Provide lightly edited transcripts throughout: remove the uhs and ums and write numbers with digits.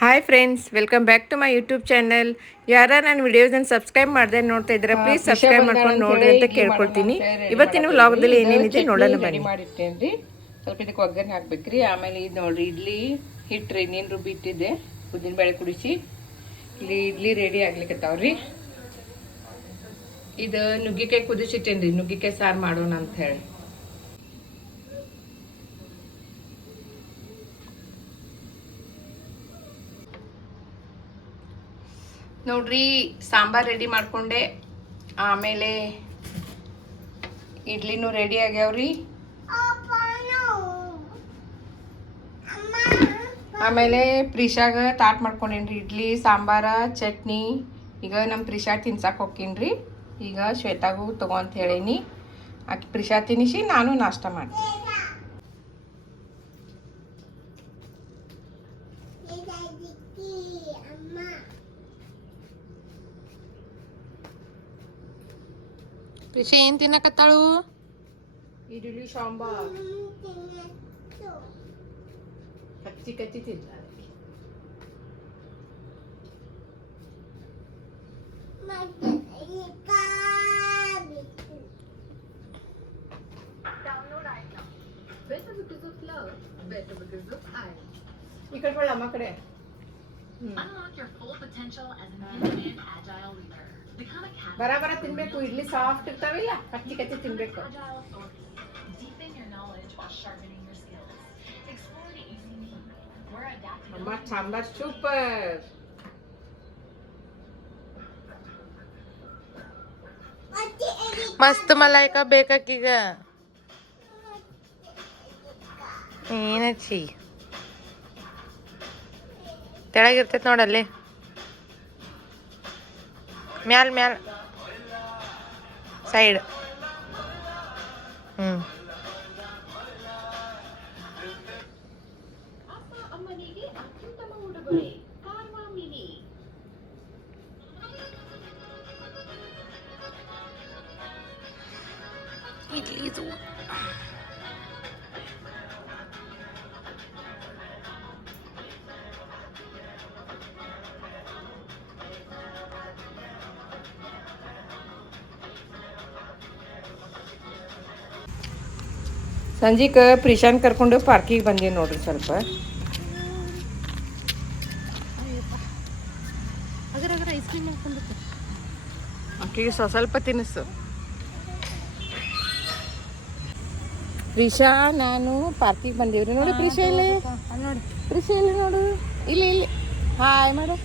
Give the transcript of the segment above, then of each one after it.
Hi friends, welcome back to my YouTube channel. ಯಾರ ನನ್ನ ವಿಡಿಯೋಸನ್ನು subscribe ಮಾಡದೆ ನೋಡ್ತಾ ಇದ್ದೀರಾ, ಪ್ಲೀಸ್ ಸಬ್ಸ್ಕ್ರೈಬ್ ಮಾಡ್ಕೊಂಡು ನೋಡ್ರಿ ಅಂತ ಕೇಳ್ಕೊಳ್ತೀನಿ. ಇವತ್ತಿನ ವ್ಲಾಗ್ದಲ್ಲಿ ಏನೇನಿದೆ ನೋಡೋಣ ಬನ್ನಿ. ಮಾಡಿಟ್ಟೇನ್ರಿ. ಸ್ವಲ್ಪ ಇದಕ್ಕೆ ಒಗ್ಗರಣೆ ಹಾಕ್ಬೇಕ್ರಿ. ಆಮೇಲೆ ಇದು ನೋಡ್ರಿ, ಇಡ್ಲಿ ಹಿಟ್ರಿ ನೀನು ರುಬ್ಬಿ ಇಟ್ಟಿದ್ದೆ, ಉದ್ದಿನ ಬೇಳೆ ಕುಡಿಸಿ ಇಲ್ಲಿ ಇಡ್ಲಿ ರೆಡಿ ಆಗ್ಲಿಕ್ಕತ್ತಾವ್ರಿ. ಇದು ನುಗ್ಗಿಕಾಯಿ ಕುದಿಸಿಟ್ಟೇನ್ರಿ, ನುಗ್ಗಿಕಾಯಿ ಸಾರು ಮಾಡೋಣ ಅಂತ ಹೇಳಿ. ನೋಡ್ರಿ, ಸಾಂಬಾರ್ ರೆಡಿ ಮಾಡ್ಕೊಂಡೆ. ಆಮೇಲೆ ಇಡ್ಲಿನೂ ರೆಡಿ ಆಗ್ಯಾವ್ರಿ. ಆಮೇಲೆ ಪ್ರಿಷಾಗ ತಾಟ್ ಮಾಡ್ಕೊಂಡೇನ್ರಿ, ಇಡ್ಲಿ ಸಾಂಬಾರ ಚಟ್ನಿ. ಈಗ ನಮ್ಮ ಪ್ರಿಷಾ ತಿನ್ಸಕ್ಕೆ ಹೋಗ್ತೀನಿ. ಈಗ ಶ್ವೇತಾಗೂ ತಗೋ ಅಂತ ಹೇಳೀನಿ. ಆಕೆ ಪ್ರಿಷಾ ತಿನ್ನಿಸಿ ನಾನು ನಾಷ್ಟ ಮಾಡ್ತೀನಿ. ಪ್ರಿಷಾ ಏನು ತಿನ್ನಕತ್ತಾಳು? ಇಡ್ಲಿ ಸಾಂಬಾರ್ ಕಚ್ಚಿ ಕಚ್ಚಿ ತಿಂತ. ಈ ಕಡೆ ಬಳ ಅಮ್ಮ ಕಡೆ. ಬರಾಬರ ತಿನ್ಬೇಕು. ಇಡ್ಲಿ ಸಾಫ್ಟ್ ಇರ್ತಾವಿಲ್ಲ, ಕಚ್ಚಿ ಕಚ್ಚಿ ತಿನ್ಬೇಕು. ಅಮ್ಮ ಸಾಂಬಾರ್ ಸೂಪರ್. ಮಸ್ತ್ ಮಲಾಯ್ಕ ಬೇಕಾಕೀಗ. ಏನಚ್ಚಿ ತೆಳಗಿರ್ತೈತಿ ನೋಡಲ್ಲಿ, ಮ್ಯಾಲ್ ಮ್ಯಾಲ್ ಸೈಡ್. ಇಡ್ಲಿ ಸಂಜೆಗೆ ಪ್ರಿಶಾನ್ ಕರ್ಕೊಂಡು ಪಾರ್ಕಿಗೆ ಬಂದೀವಿ ನೋಡ್ರಿ. ಸ್ವಲ್ಪ ಆಕೆಗೆ ಸ್ವಲ್ಪ ತಿನ್ನಿಸು. ಪ್ರಿಶಾ ನಾನು ಪಾರ್ಕಿಗೆ ಬಂದೀವ್ರಿ. ನೋಡಿ ಪ್ರಿಶಾ ಇಲ್ಲಿ, ನೋಡಿ ಪ್ರಿಶಾ ಇಲ್ಲಿ, ನೋಡು ಇಲ್ಲಿ ಇಲ್ಲಿ. ಹಾಯ್ ಮಾಡು.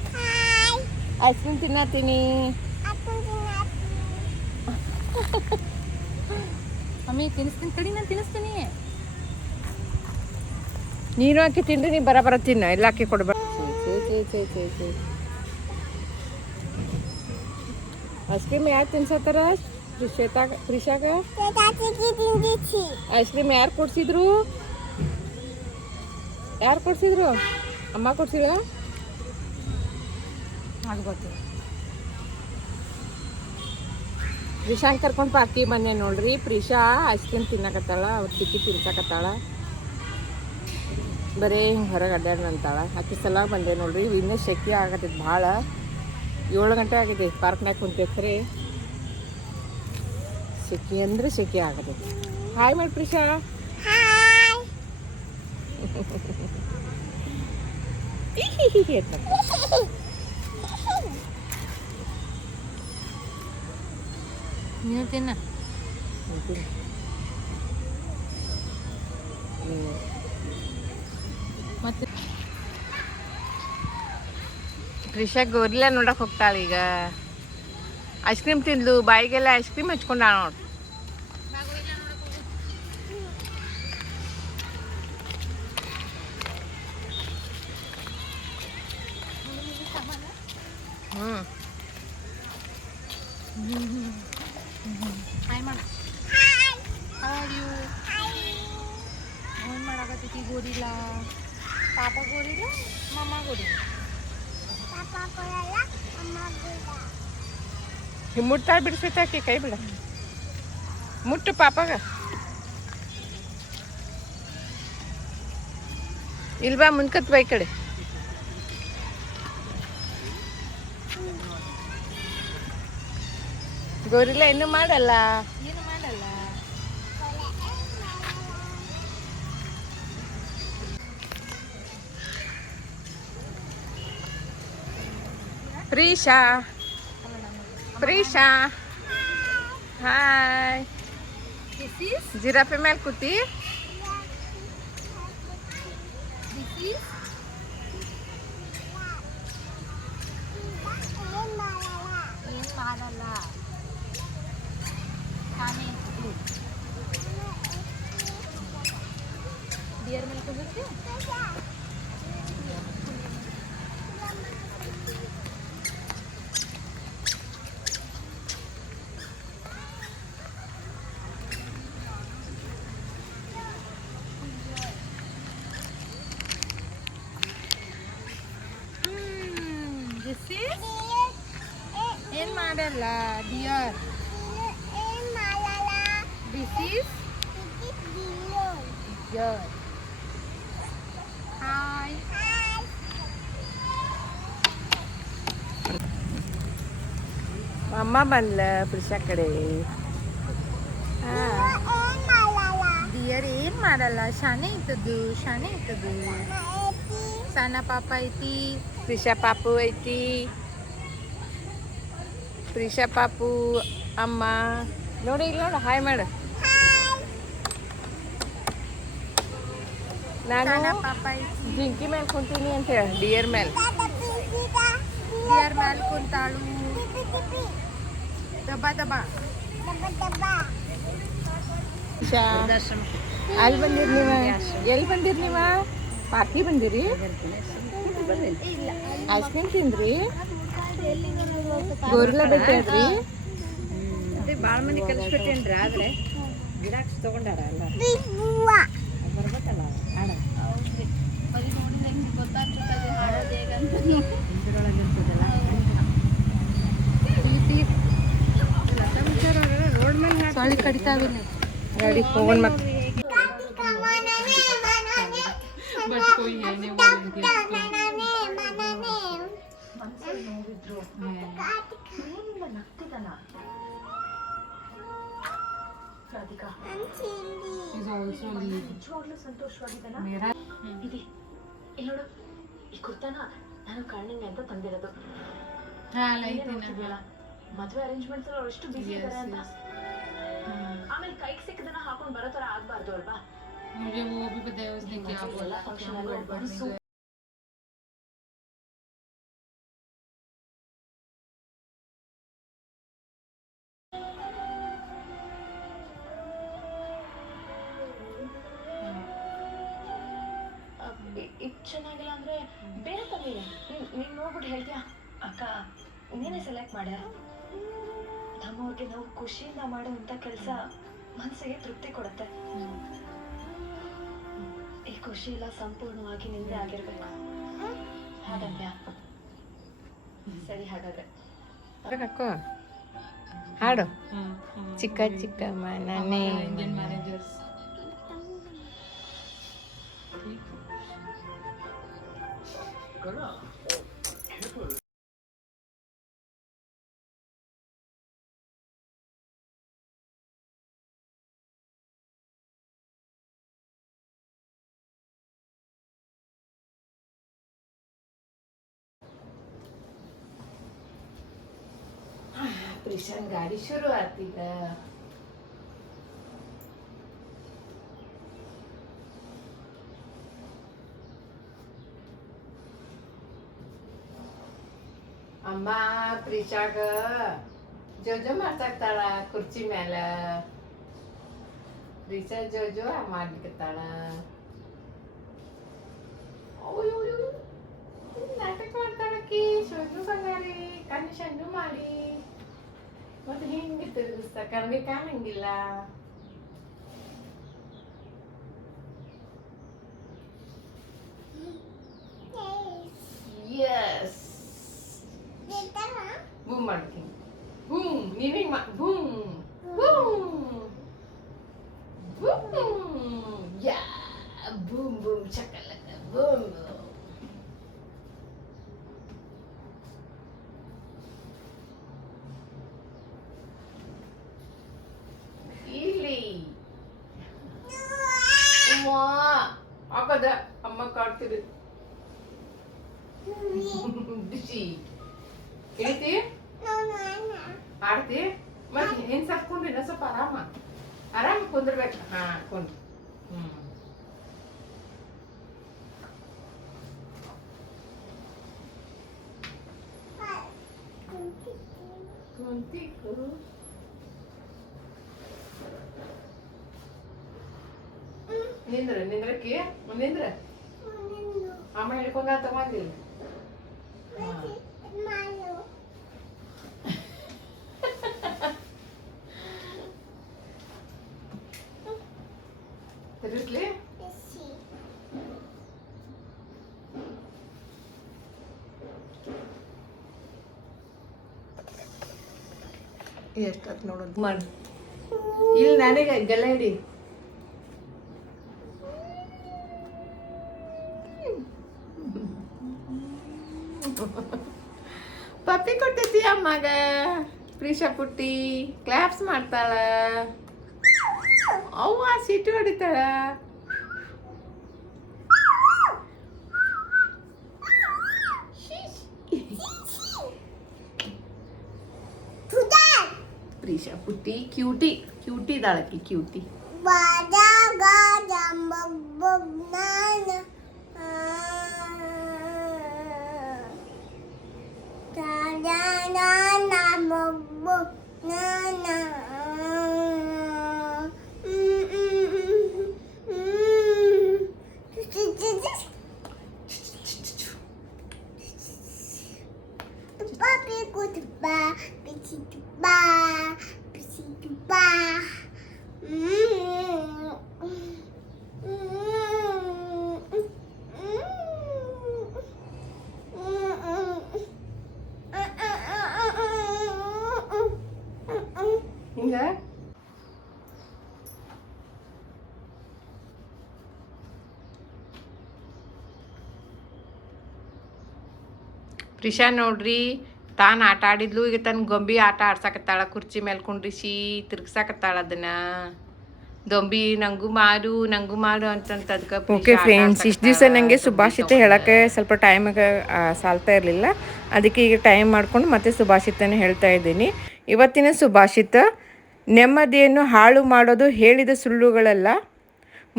ಐಸ್ ಕ್ರೀಮ್ ತಿನ್ನತ್ತೀನಿ. ಅಮ್ಮಿ ತಿನ್ನಿಸ್ತೀನಿ, ಕಡಿ ನಾನು ತಿನ್ನಿಸ್ತೀನಿ. ನೀನು ಹಾಕಿ ತಿಂದು ನೀ ಬರ ತಿನ್ನ, ಎಲ್ಲ ಹಾಕಿ ಕೊಡ್ಬೇಡ. ಐಸ್ ಕ್ರೀಮ್ ಯಾರು ತಿನ್ಸತ್ತಾರ? ಪ್ರಿಷಾಗ ಐಸ್ ಕ್ರೀಮ್ ಯಾರು ಕೊಡ್ಸಿದ್ರು? ಯಾರು ಕೊಡ್ಸಿದ್ರು? ಅಮ್ಮ ಕೊಡ್ಸಿದ್ರ? ಆಗ್ಬೋದು. ಪ್ರಿಶಾಂಗ್ ಕರ್ಕೊಂಡು ಪಾರ್ಕಿಗೆ ಬಂದೆ ನೋಡ್ರಿ. ಪ್ರಿಷಾ ಐಸ್ ಕ್ರೀಮ್ ತಿನ್ನಕತ್ತಾಳ, ಅವ್ರ ಚಿಕ್ಕಿ ತಿನ್ಸಕತ್ತಾಳ. ಬರೀ ಹಿಂಗೆ ಹೊರಗೆ ಅಡ್ಡಾಡ್ನಂತಾಳ. ಆಕೆ ಸಲ ಬಂದೆ ನೋಡ್ರಿ. ಇನ್ನೂ ಶೆಕೆ ಆಗತ್ತೈತಿ ಭಾಳ. 7 ಗಂಟೆ ಆಗಿದೆ ಪಾರ್ಕ್ನಾಗ ಕುಂತೇವೆ. ಖರೆ ಶೆಕೆ ಅಂದ್ರೆ ಶೆಕೆ ಆಗತೈತಿ. ಹಾಯ್ ಮಾಡಿ ಪ್ರಿಷಾ. ನೀನು ತಿನ್ನ. ಮತ್ತೆ ಪ್ರಿಷಾ ಗೋರಿಲ್ಲ ನೋಡಕ್ಕೆ ಹೋಗ್ತಾಳೆ ಈಗ. ಐಸ್ ಕ್ರೀಮ್ ತಿಂದ್ಲು, ಬಾಯಿಗೆಲ್ಲ ಐಸ್ ಕ್ರೀಮ್ ಹಚ್ಕೊಂಡ ನೋಡಿ. ಹಾಯ್ ಮಾಡು. ಏನು ಮಾಡಾಕತ್ತೈತಿ ಗೋರಿಲ್ಲ? ಪಾಪ ಗೋರಿಲ್ಲ, ಮಮ್ಮ ಗೋರಿಲ್ಲ. ಮುಟ್ತಾ ಬಿಡಿಸ್ತಾಕಿ, ಕೈ ಬಿಡ. ಮುಟ್ಟು ಪಾಪಾಗ. ಇಲ್ವಾ ಮುಂದ್ಕತ್ ಬೈ ಕಡೆ. ಗೋರಿಲ್ಲ ಇನ್ನೂ ಮಾಡಲ್ಲ. ಏನು ಮಾಡಲ್ಲ. ಪ್ರೀಶಾ ಪ್ರೀಶಾ ಹಾಯ್. ಜಿರಾಫೆ ಮೇಲೆ ಕೂತಿ. ಏನು ಮಾಡಲ್ಲ. ಬಿಯರ್ ಮೇಲೆ ಕೂಗುತ್ತೆ. ಏನ್ ಮಾಡಲ್ಲ dear. This is dear. Hi. ಅಮ್ಮ ಬಂದ್ಲ ಪ್ರಿಷಾ ಕಡೆ. ಡಿಯರ್ ಏನ್ ಮಾಡಲ್ಲ. ಶಾನೆ ಇತ್ತದು ಸಣ್ಣ ಪಾಪ ಐತಿ. ಪ್ರಿಷಾ ಪಾಪು ಐತಿ. ಪ್ರಿಷಾ ಪಾಪು ಅಮ್ಮ ನೋಡಿ, ಇಲ್ಲಿ ನೋಡು, ಹಾಯ್ ಮಾಡು. ನಾನು ಸಣ್ಣ ಪಾಪ ಐತಿ. ಜಿಂಕಿ ಮೇಲೆ ಕುಂತೀನಿ ಅಂತ ಹೇಳಿ, ಡಿಯರ್ ಮೇಲೆ. ಡಿಯರ್ ಮೇಲೆ ಕುಂತಾಳು. ದಬ ಅಲ್ಲಿ ಬಂದಿರಿ ನೀವ? ಎಲ್ಲಿ ಬಂದಿರಿ ನೀವ? ಪಾರ್ಕಿ ಬಂದಿರಿ? ಐಸ್ ಕ್ರೀಮ್ ತಿಂದ್ರಿ? ಗೋರಿಲ್ಲ ಭೇಟಿ ಆದ್ರಿ? ಭಾಳ ಮಂದಿ ಕಲಿಸ್ಬಿಟ್ಟೇನ್ರಿ. ಆದ್ರೆ ಗಿಡಾಕ್ಸ್ ತಗೊಂಡಾರ ಅಲ್ಲ ಬರ್ಬೇಕಲ್ಲ ಹಾಡ. ಗೊತ್ತಾಗ್ತದೆ ಹಾಡೋದು ಹೇಗಂತ. ರೋಡ್ ಮೇಲೆ ಸೊಳ್ಳಿ ಕಡಿತಾವಿಲ್ಲ. ಗಾಡಿ ಹೋಗೋಣ ಮತ್ತೆ. ನೋಡು ಈ ಕುರ್ತಾನ ನಾನು ಕಣ್ಣಿಂಗ್ ಅಂತ ತಂದಿರೋದು. ಮದ್ವೆ ಅರೇಂಜ್ಮೆಂಟ್ಸ್ ಎಲ್ಲ ಎಷ್ಟು ಬಿಸಿ ಇದಾರೆ ಅಂತ. ಆಮೇಲೆ ಕೈಗೆ ಸಿಕ್ಕದನ್ನ ಹಾಕೊಂಡ್ ಬರೋ ತರ ಆಗ್ಬಾರ್ದು ಅಲ್ವಾ. ಎಲ್ಲ ಫಂಕ್ಷನ್ ಅಲ್ಲೂ ಇದು ಚೆನ್ನಾಗಿಲ್ಲ ಅಂದ್ರೆ ಬೇರೆ ತಂದಿದೆ. ನೀನ್ ನೋಡ್ಬಿಟ್ಟು ಹೇಳ್ತೀಯಾ? ಅಕ್ಕ ನೀನೇ ಸೆಲೆಕ್ಟ್ ಮಾಡ. ನಮ್ಮವ್ರಿಗೆ ನಾವು ಖುಷಿಯಿಂದ ಮಾಡುವಂತ ಕೆಲಸ ಮನಸ್ಸಿಗೆ ತೃಪ್ತಿ ಕೊಡುತ್ತೆ. ಈ ಖುಷಿ ಎಲ್ಲ ಸಂಪೂರ್ಣವಾಗಿ ನಿಂದೆ ಆಗಿರ್ಬೇಕು. ಹಾಗಂತ್ಯಾ? ಸರಿ ಹಾಗಾದ್ರೆ ಹಾಕೋ ಹಾಡು. ಚಿಕ್ಕ ಚಿಕ್ಕ ಮನೆ. ಪ್ರಿಶಾನ್ ಗಾಡಿ ಶುರು ಆಗ್ತಿದ್ದ. ಅಮ್ಮ ಪ್ರಿಶಾಗ ಜೋಜೋ ಮಾಡ್ಸಾಕ್ತಾಳ ಕುರ್ಚಿ ಮ್ಯಾಲ. ಪ್ರಿಶಾ ಜೋಜೋ ಮಾಡ್ಲಿಕತ್ತಾಳ. ನಾಟಕ ಮಾಡ್ತಾಳಕ್ಕಿ. ಶೋಜು ಬಂಗಾರಿ ಕಣ್ಣು ಶಣ್ಣು ಮಾಡಿ ಮತ್ತೆ ಹಿಂಗೆ ತಿರುಗಿಸ್ತಾ ಕಣ್ಗೆ ಕಾಣಂಗಿಲ್ಲ. ಯಸ್ ಬೂಮ್ ಮಾಡ್ತೀನಿ. ಬೂಮ್ ನೀವೇ ಬೂಮ್ ಬೂಮ್ ಬೂಮ್ ಯಾ ಬೂಮ್ ಬೂಮ್ ಚಕಲಕ ಬೂಮ್. ಡಿಶಿ ಇಳಿತಿ ಆಡ್ತಿ ಮತ್ತೆ ಏನು ಸ್ವಲ್ಪ ಕುಂಡ್ರಿ ಇನ್ನೂ ಸ್ವಲ್ಪ ಆರಾಮ ಕುಂದ್ರಬೇಕು ಹಾಂ ಕುಂಡ್ರಿ ಕುಂತಿ ನಿಂದ್ರಕ್ಕೆ ನಿಂದ್ರ ಅಮ್ಮ ಹಿಡ್ಕೊಂಡ ತಗೊಂಡಿಲ್ಲ ತಿರುಗ್ಲಿ ಎಷ್ಟಾತ್ ನೋಡೋದು ಮಾಡಿ ಇಲ್ಲಿ ನನಗೆ ಗಲ್ಲ ಹಿಡಿ ಪಪ್ಪಿ ಕೊಟ್ಟೈತಿ ಅಮ್ಮಗ ಪ್ರೀಶಾ ಪುಟ್ಟಿ ಕ್ಲಾಪ್ಸ್ ಮಾಡ್ತಾಳ ಅವ್ವ ಸಿಟಿ ಹೊಡಿತಾಳ ಪ್ರೀಶಾ ಪುಟ್ಟಿ ಕ್ಯೂಟಿ ಇದಾಳಕಿ ಕ್ಯೂಟಿ ಹಿಂಗ ಪ್ರಿಶಾ ನೋಡ್ರಿ ತಾನು ಆಟ ಆಡಿದ್ಲು ಈಗ ತನ್ನ ಗೊಂಬಿ ಆಟ ಆಡ್ಸಾಕತ್ತಾಳ ಕುರ್ಚಿ ಮೇಲೆ ಕುಂಡ್ರಿಸಿ ತಿರ್ಗ್ಸಾಕತ್ತಾಳ ಅದನ್ನ ದೊಂಬಿ ನಂಗು ಮಾಡು ಅಂತಂತ ಅದಕ್ಕೆ ಓಕೆ ಫ್ರೆಂಡ್ಸ್, ಇಷ್ಟು ದಿವಸ ನನಗೆ ಸುಭಾಷಿತ ಹೇಳೋಕ್ಕೆ ಸ್ವಲ್ಪ ಟೈಮಿಗೆ ಸಾಲ್ತಾ ಇರಲಿಲ್ಲ. ಅದಕ್ಕೆ ಈಗ ಟೈಮ್ ಮಾಡ್ಕೊಂಡು ಮತ್ತೆ ಸುಭಾಷಿತನ ಹೇಳ್ತಾ ಇದ್ದೀನಿ. ಇವತ್ತಿನ ಸುಭಾಷಿತ: ನೆಮ್ಮದಿಯನ್ನು ಹಾಳು ಮಾಡೋದು ಹೇಳಿದ ಸುಳ್ಳುಗಳಲ್ಲ,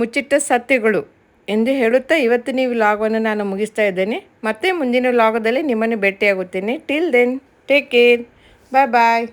ಮುಚ್ಚಿಟ್ಟ ಸತ್ಯಗಳು ಎಂದು ಹೇಳುತ್ತಾ ಇವತ್ತಿನ ಈ ವ್ಲಾಗನ್ನು ನಾನು ಮುಗಿಸ್ತಾ ಇದ್ದೇನೆ. ಮತ್ತೆ ಮುಂದಿನ ವ್ಲಾಗದಲ್ಲಿ ನಿಮ್ಮನ್ನು ಭೇಟಿಯಾಗುತ್ತೇನೆ. ಟಿಲ್ ದೆನ್ ಟೇಕ್ ಕೇರ್, ಬಾಯ್ ಬಾಯ್.